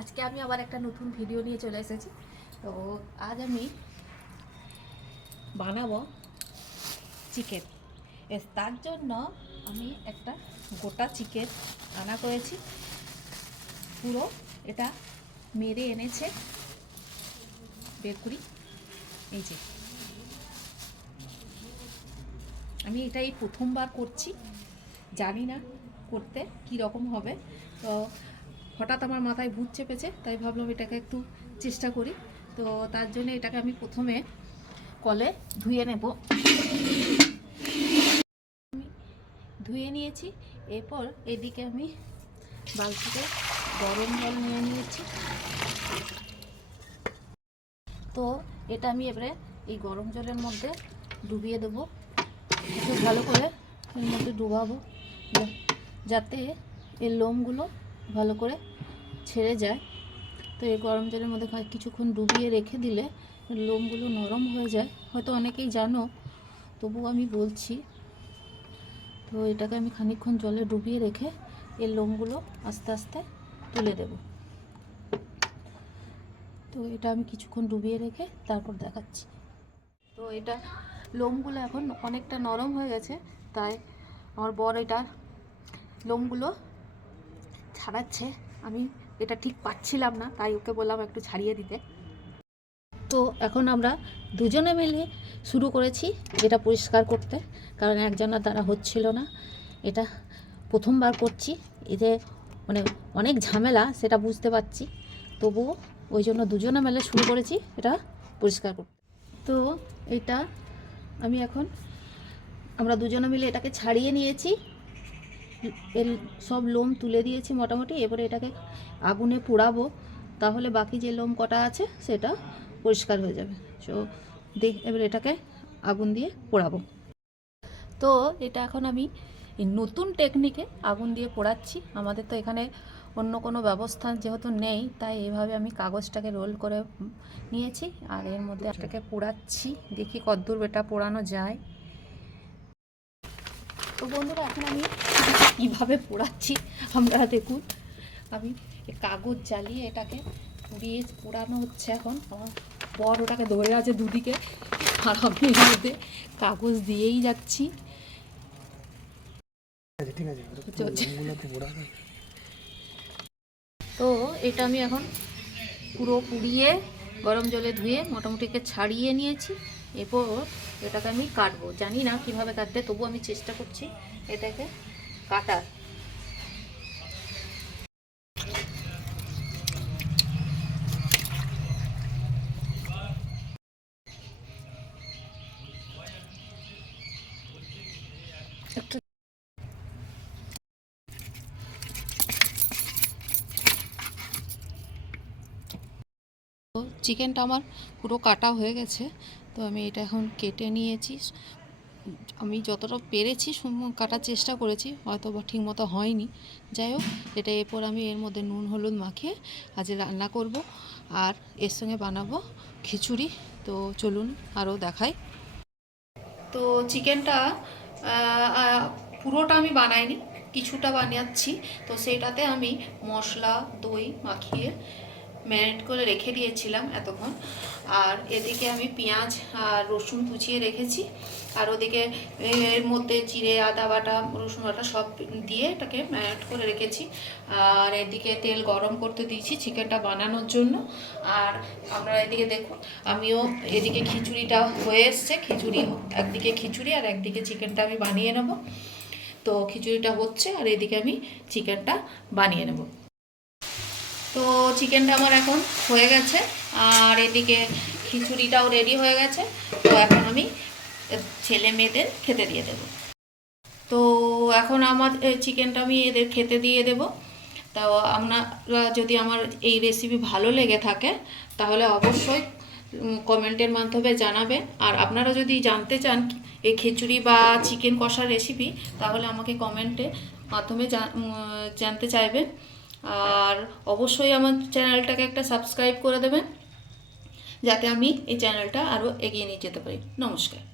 আজকে আমি আবার একটা নতুন ভিডিও নিয়ে চলে এসেছি। তো আজ আমি বানাবো চিকেন তার জন্য আমি একটা গোটা চিকেন আনা করেছি। পুরো এটা মেরে এনেছে বের করি এই যে। আমি এটাই প্রথমবার করছি। জানি না করতে কি রকম হবে। তো হঠাৎ আমার মাথায় ভূত চেপেছে, তাই ভাবলাম এটাকে একটু চেষ্টা করি। তো তার জন্য এটাকে আমি প্রথমে কলে ধুয়ে নেব। আমি ধুয়ে নিয়েছি, এরপর এদিকে আমি বালতিতে গরম জল নিয়ে নিয়েছি। তো এটা আমি এবারে এই গরম জলের মধ্যে ডুবিয়ে দেবো। একটু ভালো করে এর মধ্যে ডুবাবো যাতে এর লোমগুলো ভালো করে ছেড়ে যায়। তো এই গরম জলের মধ্যে কিছুক্ষণ ডুবিয়ে রেখে দিলে লোমগুলো নরম হয়ে যায়। হয়তো অনেকেই জানো তবু আমি বলছি। তো এটাকে আমি খানিকক্ষণ জলে ডুবিয়ে রেখে এর লোমগুলো আস্তে আস্তে তুলে দেব। তো এটা আমি কিছুক্ষণ ডুবিয়ে রেখে তারপর দেখাচ্ছি। তো এটা লোমগুলো এখন অনেকটা নরম হয়ে গেছে, তাই আমার বর এটার লোমগুলো ছাড়াচ্ছে আমি এটা ঠিক পাচ্ছিলাম না, তাই ওকে বললাম একটু ছাড়িয়ে দিতে। তো এখন আমরা দুজনে মিলে শুরু করেছি এটা পরিষ্কার করতে, কারণ একজনের দ্বারা হচ্ছিল না। এটা প্রথমবার করছি, এতে মানে অনেক ঝামেলা, সেটা বুঝতে পারছি। তবুও ওই জন্য দুজনে মিলে শুরু করেছি এটা পরিষ্কার করতে। তো এটা আমি এখন আমরা দুজনে মিলে এটাকে ছাড়িয়ে নিয়েছি। এর সব লোম তুলে দিয়েছি মোটামুটি, এবারে এটাকে আগুনে পোড়াবো, তাহলে বাকি যে লোম কটা আছে সেটা পরিষ্কার হয়ে যাবে। সো দেখ, এবার এটাকে আগুন দিয়ে পোড়াবো। তো এটা এখন আমি নতুন টেকনিকে আগুন দিয়ে পোড়াচ্ছি। আমাদের তো এখানে অন্য কোনো ব্যবস্থা যেহেতু নেই, তাই এভাবে আমি কাগজটাকে রোল করে নিয়েছি, আর এর মধ্যে এটাকে পোড়াচ্ছি, দেখি কদ্দূর এটা পোড়ানো যায়। তো বন্ধুরা, এখন আমি কীভাবে পোড়াচ্ছি আমরা দেখুন। আমি কাগজ জ্বালিয়ে এটাকে পুড়িয়ে পোড়ানো হচ্ছে এখন। আমার বর ওটাকে ধরে আছে দুদিকে। আর আমি মধ্যে কাগজ দিয়েই যাচ্ছি। পোড়াবে। তো এটা আমি এখন পুরো পুড়িয়ে গরম জলে ধুয়ে মোটামুটিকে ছাড়িয়ে নিয়েছি। এরপর এটাকে আমি কাটবো। জানি না কীভাবে কাটতে তবু আমি চেষ্টা করছি এটাকে তো চিকেনটা আমার পুরো কাটা হয়ে গেছে তো আমি এটা এখন কেটে নিয়েছি। আমি যতটা পেরেছি কাটার চেষ্টা করেছি হয়তো বা ঠিক মতো হয়নি। যাই হোক, এটা এরপর আমি এর মধ্যে নুন, হলুদ মাখিয়ে আজ রান্না করব আর এর সঙ্গে বানাবো খিচুড়ি। তো চলুন আরও দেখাই। তো চিকেনটা পুরোটা আমি বানাইনি, কিছুটা বানাচ্ছি তো সেটাতে আমি মশলা, দই মাখিয়ে ম্যারিনেট করে রেখে দিয়েছিলাম এতক্ষণ। আর এদিকে আমি পেঁয়াজ আর রসুন কুচিয়ে রেখেছি। আর ওদিকে এর মধ্যে জিরে, আদা বাটা, রসুন বাটা সব দিয়ে এটাকে ম্যারিনেট করে রেখেছি। আর এদিকে তেল গরম করতে দিয়েছি চিকেনটা বানানোর জন্য। আর আমরা এদিকে দেখুন, আমিও এদিকে খিচুড়িটা হয়ে এসছে। খিচুড়ি, একদিকে খিচুড়ি আর একদিকে চিকেনটা আমি বানিয়ে নেব। তো খিচুড়িটা হচ্ছে আর এদিকে আমি চিকেনটা বানিয়ে নেব। তো চিকেনটা আমার এখন হয়ে গেছে, আর এদিকে খিচুড়িটাও রেডি হয়ে গেছে, তো এখন আমি ছেলে মেয়েদের খেতে দিয়ে দেব। তো এখন আমার চিকেনটা আমি এদের খেতে দিয়ে দেব। তো আপনারা যদি আমার এই রেসিপি ভালো লেগে থাকে, তাহলে অবশ্যই কমেন্টের মাধ্যমে জানাবেন। আর আপনারা যদি জানতে চান এই খিচুড়ি বা চিকেন কষার রেসিপি তাহলে আমাকে কমেন্টে মাধ্যমে জানতে চাইবেন। আর অবশ্যই আমার চ্যানেলটাকে একটা সাবস্ক্রাইব করে দেবেন, যাতে আমি এই চ্যানেলটা আরও এগিয়ে নিয়ে যেতে পারি। নমস্কার।